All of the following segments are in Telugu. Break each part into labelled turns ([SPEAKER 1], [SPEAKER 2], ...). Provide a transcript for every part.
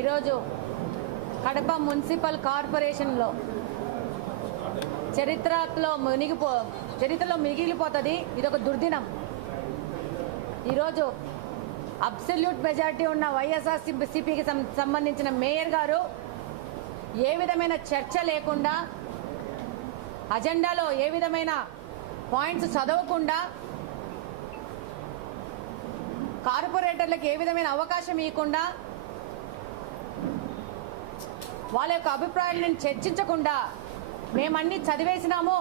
[SPEAKER 1] ఈరోజు కడప మున్సిపల్ కార్పొరేషన్లో చరిత్రలో మునిగిపో చరిత్రలో మిగిలిపోతుంది. ఇది ఒక దుర్దినం. ఈరోజు అబ్సల్యూట్ మెజార్టీ ఉన్న వైఎస్ఆర్ సిపికి సంబంధించిన మేయర్ గారు ఏ విధమైన చర్చ లేకుండా అజెండాలో ఏ విధమైన పాయింట్స్ చదవకుండా కార్పొరేటర్లకు ఏ విధమైన అవకాశం ఇవ్వకుండా వాళ్ళ యొక్క అభిప్రాయాలను చర్చించకుండా మేమన్నీ చదివేసినాము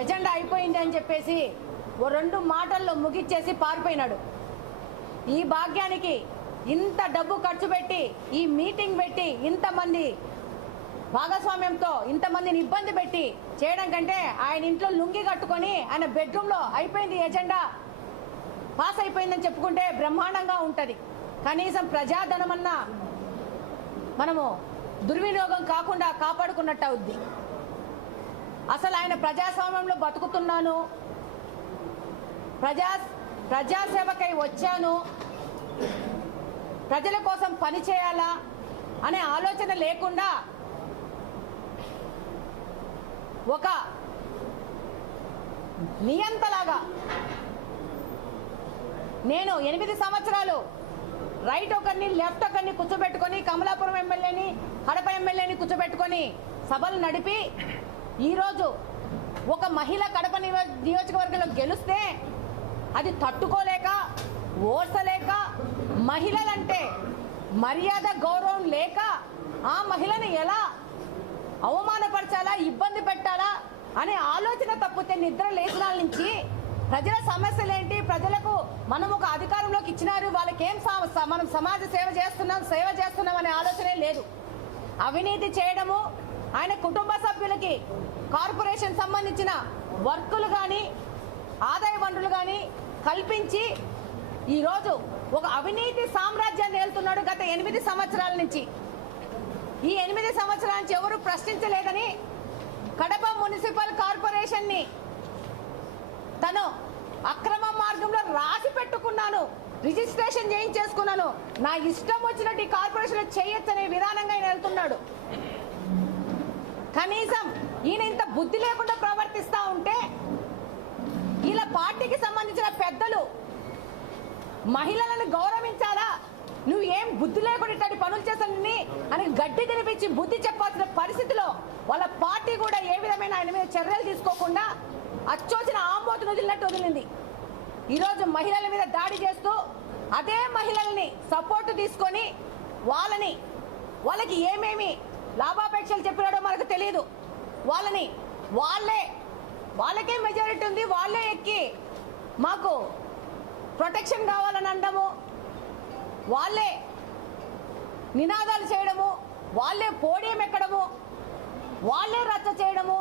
[SPEAKER 1] ఎజెండా అయిపోయింది అని చెప్పేసి ఓ రెండు మాటల్లో ముగిచ్చేసి పారిపోయినాడు. ఈ భాగ్యానికి ఇంత డబ్బు ఖర్చు పెట్టి ఈ మీటింగ్ పెట్టి ఇంతమంది భాగస్వామ్యంతో ఇంతమందిని ఇబ్బంది పెట్టి చేయడం కంటే ఆయన ఇంట్లో లుంగి కట్టుకొని ఆయన బెడ్రూమ్లో అయిపోయింది ఎజెండా. పాస్ అయిపోయిందని చెప్పుకుంటే బ్రహ్మాండంగా ఉంటుంది. కనీసం ప్రజాధనమన్నా మనము దుర్వినియోగం కాకుండా కాపాడుకున్నట్టు అవుద్ది అసలు ఆయన ప్రజాస్వామ్యంలో బతుకుతున్నాను. ప్రజా ప్రజాసేవకై వచ్చాను. ప్రజల కోసం పని చేయాలా అనే ఆలోచన లేకుండా ఒక నియంతలాగా నేను ఎనిమిది సంవత్సరాలు రైట్ ఒకరిని లెఫ్ట్ ఒకరిని కూర్చోబెట్టుకొని కమలాపురం ఎమ్మెల్యేని కడప ఎమ్మెల్యేని కూర్చోబెట్టుకొని సభలు నడిపి ఈరోజు ఒక మహిళ కడప నియోజకవర్గంలో గెలిస్తే అది తట్టుకోలేక ఓర్చలేక మహిళలంటే మర్యాద గౌరవం లేక ఆ మహిళని ఎలా అవమానపరచాలా ఇబ్బంది పెట్టాలా అనే ఆలోచన తప్పితే నిద్ర లేఖనాల నుంచి ప్రజల సమస్యలు ఏంటి ప్రజలకు మనం ఒక అధికారంలోకి ఇచ్చినారు వాళ్ళకేం సా- సమాజ సేవ చేస్తున్నాం సేవ చేస్తున్నాం అనే ఆలోచనే లేదు. అవినీతి చేయడము ఆయన కుటుంబ సభ్యులకి కార్పొరేషన్ సంబంధించిన వర్కులు కానీ ఆదాయ వనరులు కానీ కల్పించి ఈరోజు ఒక అవినీతి సామ్రాజ్యాన్ని వెళ్తున్నాడు గత ఎనిమిది సంవత్సరాల నుంచి. ఈ ఎనిమిది సంవత్సరాల నుంచి ఎవరు ప్రశ్నించలేదని కడప మున్సిపల్ కార్పొరేషన్ని తను అక్రమ మార్గంలో రాసి పెట్టుకున్నాను. రిజిస్ట్రేషన్ చేయించేసుకున్నాను. నా ఇష్టం వచ్చినట్టు ఈ కార్పొరేషన్ చేయొచ్చనే విధానంగా ఆయన వెళ్తున్నాడు. కనీసం ఈయన ఇంత బుద్ధి లేకుండా ప్రవర్తిస్తా ఉంటే ఇలా పార్టీకి సంబంధించిన పెద్దలు మహిళలను గౌరవించాలా? నువ్వు ఏం బుద్ధి లేకుండా ఇట్లాంటి పనులు చేస్తానని అని గడ్డి తినిపించి బుద్ధి చెప్పాల్సిన పరిస్థితిలో వాళ్ళ పార్టీ కూడా ఏ విధమైన ఆయన మీద చర్యలు తీసుకోకుండా అచ్చోచిన ఆంబోతును వదిలినట్టు వదిలింది. ఈరోజు మహిళల మీద దాడి చేస్తూ అదే మహిళల్ని సపోర్టు తీసుకొని వాళ్ళని వాళ్ళకి ఏమేమి లాభాపేక్షలు చెప్పినాడో మనకు తెలియదు వాళ్ళని వాళ్ళే వాళ్ళకే మెజారిటీ ఉంది వాళ్ళే ఎక్కి మాకు ప్రొటెక్షన్ కావాలని అనడము వాళ్ళే నినాదాలు చేయడము వాళ్ళే పోడియం ఎక్కడము వాళ్ళే రచ్చ చేయడము.